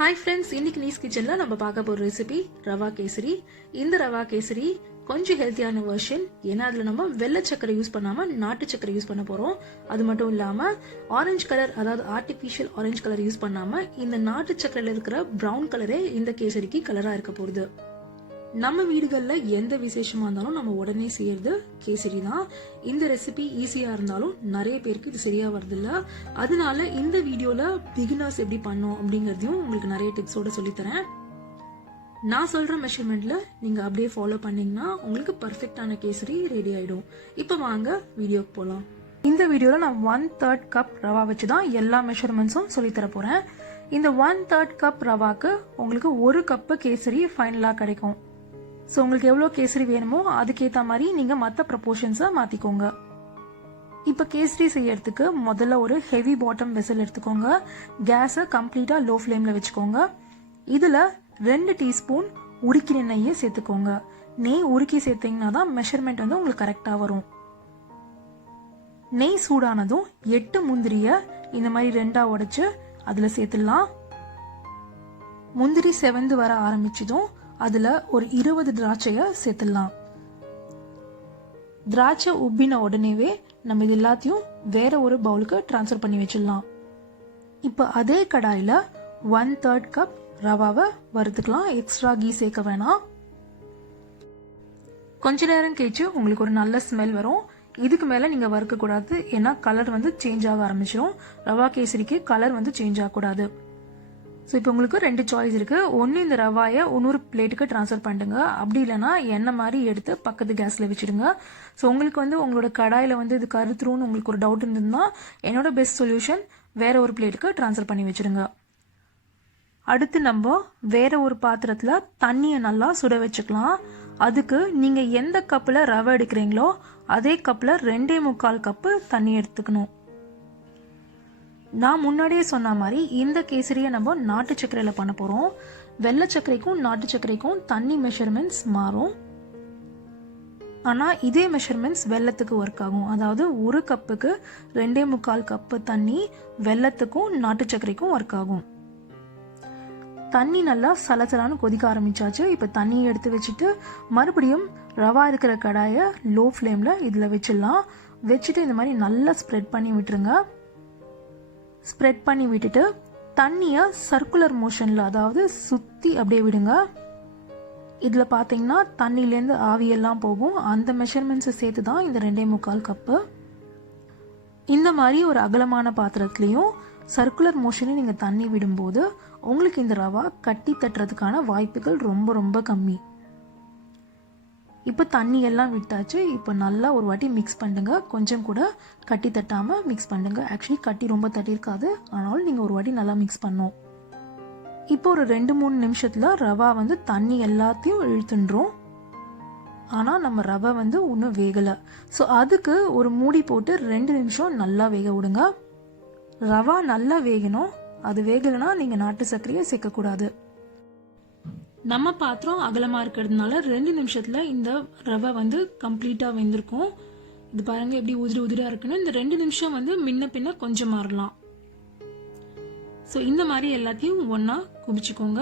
Hi friends, இன்னைக்கு knees கிச்சனில் நம்ம பார்க்க போகிற ரெசிபி ரவா கேசரி. இந்த ரவா கேசரி கொஞ்சம் ஹெல்த்தியான வெர்ஷன். ஏன்னா அதில் நம்ம வெள்ளை சக்கரை யூஸ் பண்ணாமல் நாட்டு சக்கரை யூஸ் பண்ண போகிறோம். அது மட்டும் இல்லாமல் ஆரஞ்சு கலர், அதாவது ஆர்டிஃபிஷியல் ஆரஞ்சு கலர் யூஸ் பண்ணாமல் இந்த நாட்டு சக்கரையில் இருக்கிற ப்ரௌன் கலரே இந்த கேசரிக்கு கலராக இருக்க போகுது. நம்ம வீடுகளில் எந்த விசேஷமா இருந்தாலும் நம்ம உடனே செய்யறது கேசரி தான். இந்த ரெசிபி ஈஸியா இருந்தாலும் நிறைய பேருக்கு இது சரியா வருது இல்ல. அதனால இந்த வீடியோல பிகினர்ஸ் எப்படி பண்ணோம் அப்படிங்கறதையும் உங்களுக்கு நிறைய டிப்ஸோட சொல்லித்தரேன். நான் சொல்ற மெஷர்மெண்ட்ல நீங்க அப்படியே ஃபாலோ பண்ணீங்கன்னா உங்களுக்கு பர்ஃபெக்டான கேசரி ரெடி ஆயிடும். இப்ப வாங்க வீடியோக்கு போலாம். இந்த வீடியோல நான் 1/3 கப் ரவா வச்சுதான் எல்லா மெஷர்மெண்ட்ஸும் சொல்லித்தர போறேன். இந்த 1/3 கப் ரவாக்கு உங்களுக்கு 1 கப் கேசரி ஃபைனலா கிடைக்கும். ஸோ உங்களுக்கு எவ்வளோ கேசரி வேணுமோ அதுக்கேற்ற மாதிரி நீங்கள் மற்ற ப்ரொபோர்ஷன்ஸை மாற்றிக்கோங்க. இப்போ கேசரி செய்யறதுக்கு முதல்ல ஒரு ஹெவி பாட்டம் வெசல் எடுத்துக்கோங்க. கேஸை கம்ப்ளீட்டாக லோ ஃப்ளேமில் வச்சுக்கோங்க. இதில் 2 டீஸ்பூன் உருக்கின நெய்யை சேர்த்துக்கோங்க. நெய் உருக்கி சேர்த்தீங்கன்னா தான் மெஷர்மெண்ட் வந்து உங்களுக்கு கரெக்டாக வரும். நெய் சூடானதும் 8 முந்திரியை இந்த மாதிரி 2ஆ உடைச்சு அதில் சேர்த்துடலாம். முந்திரி செவந்து வர ஆரம்பிச்சதும் அதுல ஒரு 20 திராட்சைய சேர்த்துடலாம். திராட்சை உப்பின உடனேவே நம்ம இது எல்லாத்தையும் வேற ஒரு பவுலுக்கு டிரான்ஸ்ஃபர் பண்ணி வச்சிடலாம். இப்ப அதே கடாயில 1/3 கப் ரவாவை வறுத்துக்கலாம். எக்ஸ்ட்ரா கீ சேர்க்க வேணாம். கொஞ்ச நேரம் கழிச்சு உங்களுக்கு ஒரு நல்ல ஸ்மெல் வரும். இதுக்கு மேல நீங்க வறுக்க கூடாது, ஏன்னா கலர் வந்து சேஞ்ச் ஆக ஆரம்பிச்சிடும். ரவா கேசரிக்கு கலர் வந்து சேஞ்ச் ஆகக்கூடாது. ஸோ இப்போ உங்களுக்கு 2 சாய்ஸ் இருக்கு. ஒன்று, இந்த ரவாயை இன்னொரு பிளேட்டுக்கு ட்ரான்ஸ்ஃபர் பண்ணுங்க. அப்படி இல்லைன்னா எண்ணெய் மாதிரி எடுத்து பக்கத்து கேஸ்ல வச்சிடுங்க. ஸோ உங்களுக்கு வந்து உங்களோட கடாயில் வந்து இது கருத்துருன்னு உங்களுக்கு ஒரு டவுட் இருந்ததுன்னா என்னோட பெஸ்ட் சொல்யூஷன் வேற ஒரு பிளேட்டுக்கு ட்ரான்ஸ்ஃபர் பண்ணி வச்சிடுங்க. அடுத்து நம்ம வேற ஒரு பாத்திரத்துல தண்ணியை நல்லா சுட வச்சுக்கலாம். அதுக்கு நீங்க எந்த கப்பில் ரவை எடுக்கிறீங்களோ அதே கப்பில் 2.25 கப்பு தண்ணி எடுத்துக்கணும். நான் முன்னாடியே சொன்ன மாதிரி இந்த கேசரியை நம்ம நாட்டு சர்க்கரையில் பண்ண போகிறோம். வெள்ளை சர்க்கரைக்கும் நாட்டு சர்க்கரைக்கும் தண்ணி மெஷர்மெண்ட்ஸ் மாறும். ஆனால் இதே மெஷர்மெண்ட்ஸ் வெள்ளத்துக்கு ஒர்க் ஆகும். அதாவது ஒரு கப்புக்கு 2.25 கப்பு தண்ணி வெள்ளத்துக்கும் நாட்டு சர்க்கரைக்கும் ஒர்க் ஆகும். தண்ணி நல்லா சலசலான்னு கொதிக்க ஆரம்பிச்சாச்சு. இப்போ தண்ணியை எடுத்து வச்சுட்டு மறுபடியும் ரவா இருக்கிற கடாயை லோ ஃப்ளேமில் இதில் வச்சிடலாம். வச்சுட்டு இந்த மாதிரி நல்லா ஸ்ப்ரெட் பண்ணி விட்டுருங்க. ஸ்ப்ரெட் பண்ணி விட்டுட்டு தண்ணியை சர்க்குலர் மோஷனில், அதாவது சுற்றி அப்படியே விடுங்க. இதில் பார்த்தீங்கன்னா தண்ணியிலேருந்து ஆவியெல்லாம் போகும். அந்த மெஷர்மெண்ட்ஸை சேர்த்து தான் இந்த 2.25 கப்பு. இந்த மாதிரி ஒரு அகலமான பாத்திரத்துலேயும் சர்க்குலர் மோஷனில் நீங்கள் தண்ணி விடும்போது உங்களுக்கு இந்த ரவா கட்டி தட்டுறதுக்கான வாய்ப்புகள் ரொம்ப ரொம்ப கம்மி. இப்போ தண்ணி எல்லாம் விட்டாச்சு. இப்போ நல்லா ஒரு வாட்டி மிக்ஸ் பண்ணுங்க. கொஞ்சம் கூட கட்டி தட்டாமல் மிக்ஸ் பண்ணுங்க. ஆக்சுவலி கட்டி ரொம்ப தட்டியிருக்காது, ஆனாலும் நீங்கள் ஒரு வாட்டி நல்லா மிக்ஸ் பண்ணணும். இப்போ ஒரு 2-3 நிமிஷத்தில் ரவா வந்து தண்ணி எல்லாத்தையும் இழுத்துன்றோம். ஆனால் நம்ம ரவை வந்து இன்னும் வேகலை. ஸோ அதுக்கு ஒரு மூடி போட்டு 2 நிமிஷம் நல்லா வேக விடுங்க. ரவா நல்லா வேகணும். அது வேகலைன்னா நீங்கள் நாட்டு சர்க்கரையை சேர்க்கக்கூடாது. நம்ம பாத்திரம் அகலமா இருக்கிறதுனால 2 நிமிஷத்துல இந்த ரவை வந்து கம்ப்ளீட்டா வெந்திருக்கும். இது பாருங்க எப்படி உதிரி உதிரியா இருக்குன்னு. இந்த 2 நிமிஷம் வந்து முன்ன பின்ன கொஞ்சம் மாறலாம். ஸோ இந்த மாதிரி எல்லாத்தையும் ஒன்னா குவிச்சுக்கோங்க.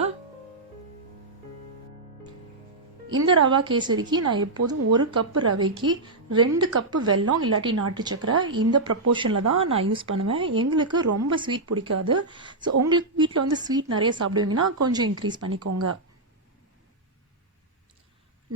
இந்த ரவா கேசரிக்கு நான் எப்போதும் 1 கப்பு ரவைக்கு 2 கப்பு வெல்லம் இல்லாட்டி நாட்டு சக்கரை இந்த ப்ரப்போர்ஷனில் தான் நான் யூஸ் பண்ணுவேன். எங்களுக்கு ரொம்ப ஸ்வீட் பிடிக்காது. ஸோ உங்களுக்கு வீட்டில் வந்து ஸ்வீட் நிறைய சாப்பிடுவீங்கன்னா கொஞ்சம் இன்க்ரீஸ் பண்ணிக்கோங்க.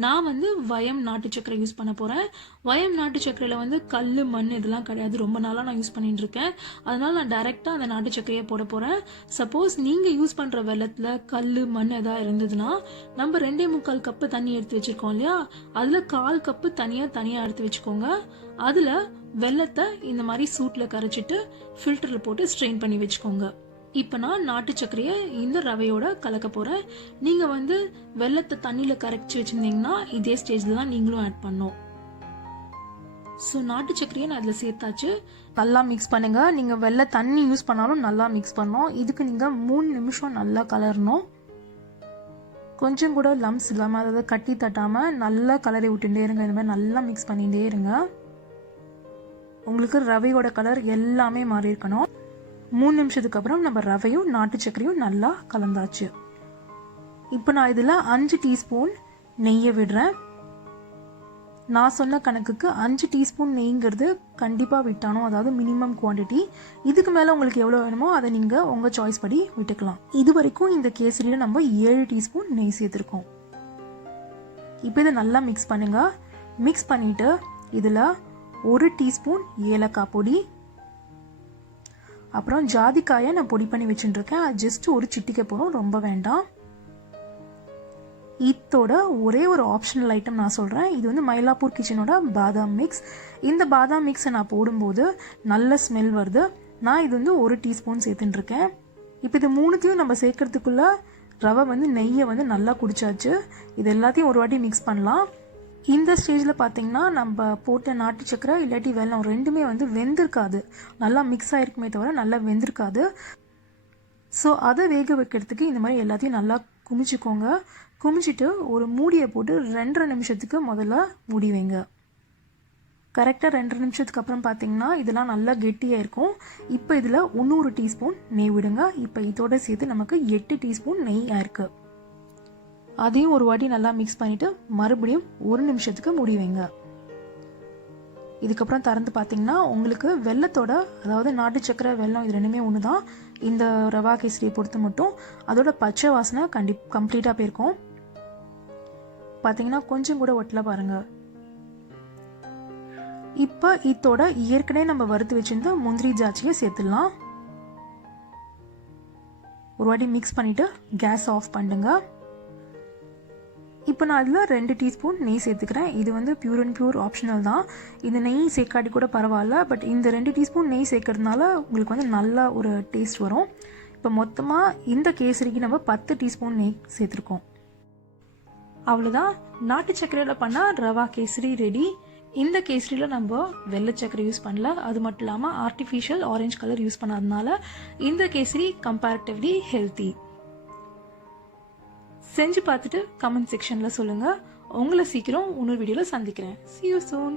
நான் வந்து வயம் நாட்டு சக்கரை யூஸ் பண்ண போகிறேன். வயம் நாட்டு சக்கரையில் வந்து கல், மண் இதெல்லாம் கிடையாது. ரொம்ப நாளாக நான் யூஸ் பண்ணிட்டு இருக்கேன். அதனால நான் டைரெக்டாக அந்த நாட்டு சக்கரையை போட போகிறேன். சப்போஸ் நீங்கள் யூஸ் பண்ணுற வெள்ளத்தில் கல், மண் எதாவது இருந்ததுன்னா நம்ம 2.25 கப்பு தண்ணி எடுத்து வச்சுருக்கோம் இல்லையா, அதில் 1/4 கப்பு தனியாக எடுத்து வச்சுக்கோங்க. அதில் வெள்ளத்தை இந்த மாதிரி சூட்டில் கரைச்சிட்டு ஃபில்டரில் போட்டு ஸ்ட்ரெயின் பண்ணி வச்சுக்கோங்க. இப்போ நான் நாட்டு சர்க்கரையை இந்த ரவையோட கலக்க போகிறேன். நீங்கள் வந்து வெள்ளத்தை தண்ணியில் கரைச்சி வச்சுருந்தீங்கன்னா இதே ஸ்டேஜில் தான் நீங்களும் ஆட் பண்ணணும். ஸோ நாட்டு சர்க்கரையை நான் அதில் சேர்த்தாச்சு. நல்லா மிக்ஸ் பண்ணுங்க. நீங்கள் வெள்ளை தண்ணி யூஸ் பண்ணாலும் நல்லா மிக்ஸ் பண்ணணும். இதுக்கு நீங்கள் 3 நிமிஷம் நல்லா கலரணும். கொஞ்சம் கூட லம்ஸ் இல்லாமல், அதாவது கட்டி தட்டாமல் நல்லா கலரி விட்டுட்டே இருங்க. இந்த மாதிரி நல்லா மிக்ஸ் பண்ணிகிட்டே இருங்க. உங்களுக்கு ரவையோட கலர் எல்லாமே மாறி இருக்கணும். 3 நிமிஷத்துக்கு அப்புறம் நம்ம ரவையும் நாட்டு சர்க்கரையும் நல்லா கலந்தாச்சு. இப்போ நான் இதில் 5 டீஸ்பூன் நெய்யை விடுறேன். நான் சொன்ன கணக்குக்கு 5 டீஸ்பூன் நெய்ங்கிறது கண்டிப்பாக விட்டானோ, அதாவது மினிமம் குவான்டிட்டி. இதுக்கு மேலே உங்களுக்கு எவ்வளோ வேணுமோ அதை நீங்கள் உங்கள் சாய்ஸ் படி விட்டுக்கலாம். இது வரைக்கும் இந்த கேசரியில் நம்ம 7 டீஸ்பூன் நெய் சேர்த்துருக்கோம். இப்போ இதை நல்லா மிக்ஸ் பண்ணுங்க. மிக்ஸ் பண்ணிட்டு இதில் 1 டீஸ்பூன் ஏலக்காய் பொடி, அப்புறம் ஜாதிக்காயை நான் பொடி பண்ணி வச்சுட்டுருக்கேன். அது ஜஸ்ட் ஒரு சிட்டிக்கை போதும், ரொம்ப வேண்டாம். இதோட ஒரே ஒரு ஆப்ஷனல் ஐட்டம் நான் சொல்கிறேன். இது வந்து மயிலாப்பூர் கிச்சனோட பாதாம் மிக்ஸ். இந்த பாதாம் மிக்ஸை நான் போடும்போது நல்ல ஸ்மெல் வருது. நான் இது வந்து 1 டீஸ்பூன் சேர்த்துட்டுருக்கேன். இப்போ இது 3த்தையும் நம்ம சேர்க்கறதுக்குள்ள ரவை வந்து நெய்யை வந்து நல்லா குடிச்சாச்சு. இது எல்லாத்தையும் ஒரு வாட்டி மிக்ஸ் பண்ணலாம். இந்த ஸ்டேஜில் பார்த்தீங்கன்னா நம்ம போட்ட நாட்டு சக்கரை இல்லாட்டி வெல்லம் ரெண்டுமே வந்து வெந்திருக்காது, நல்லா மிக்ஸ் ஆகிருக்குமே தவிர நல்லா வெந்திருக்காது. ஸோ அதை வேக வைக்கிறதுக்கு இந்த மாதிரி எல்லாத்தையும் நல்லா குமிச்சிக்கோங்க. குமிச்சிட்டு ஒரு மூடியை போட்டு 2.5 நிமிஷத்துக்கு முதல்ல மூடி வைங்க. கரெக்டாக 2.5 நிமிஷத்துக்கு அப்புறம் பார்த்தீங்கன்னா இதெல்லாம் நல்லா கெட்டியாக இருக்கும். இப்போ இதில் 300 டீஸ்பூன் நெய் விடுங்க. இப்போ இதோட சேர்த்து நமக்கு 8 டீஸ்பூன் நெய் ஆயிருக்கு. அதையும் ஒரு வாட்டி நல்லா மிக்ஸ் பண்ணிவிட்டு மறுபடியும் 1 நிமிஷத்துக்கு மூடி வைங்க. இதுக்கப்புறம் திறந்து பார்த்தீங்கன்னா உங்களுக்கு வெல்லத்தோட, அதாவது நாட்டு சக்கரை வெல்லம் இது ரெண்டுமே ஒன்று தான். இந்த ரவா கேசரியை பொறுத்த மட்டும் அதோட பச்சை வாசனை கம்ப்ளீட்டாக போயிருக்கும். பார்த்தீங்கன்னா கொஞ்சம் கூட ஒட்டல பாருங்க. இப்போ இதோட ஏற்கனவே நம்ம வறுத்து வச்சிருந்த முந்திரி திராட்சையை சேர்த்துடலாம். ஒரு வாட்டி மிக்ஸ் பண்ணிட்டு கேஸ் ஆஃப் பண்ணுங்க. இப்போ நான் அதில் 2 டீஸ்பூன் நெய் சேர்த்துக்கிறேன். இது வந்து பியூர் அண்ட் பியூர் ஆப்ஷனல் தான். இந்த நெய் சேர்க்காட்டி கூட பரவாயில்ல, பட் இந்த 2 டீஸ்பூன் நெய் சேர்க்கறதுனால உங்களுக்கு வந்து நல்ல ஒரு டேஸ்ட் வரும். இப்போ மொத்தமாக இந்த கேசரிக்கு நம்ம 10 டீஸ்பூன் நெய் சேர்த்துருக்கோம். அவ்வளோதான், நாட்டு சர்க்கரையில் பண்ணால் ரவா கேசரி ரெடி. இந்த கேசரியில் நம்ம வெள்ளை சர்க்கரை யூஸ் பண்ணல, அது மட்டும் இல்லாமல் ஆர்டிஃபிஷியல் ஆரஞ்சு கலர் யூஸ் பண்ணாதனால இந்த கேசரி கம்பேரிட்டிவ்லி ஹெல்த்தி. செஞ்சு பார்த்துட்டு கமெண்ட் செக்ஷனில் சொல்லுங்கள். உங்களை சீக்கிரம் இன்னொரு வீடியோவில் சந்திக்கிறேன். See you soon.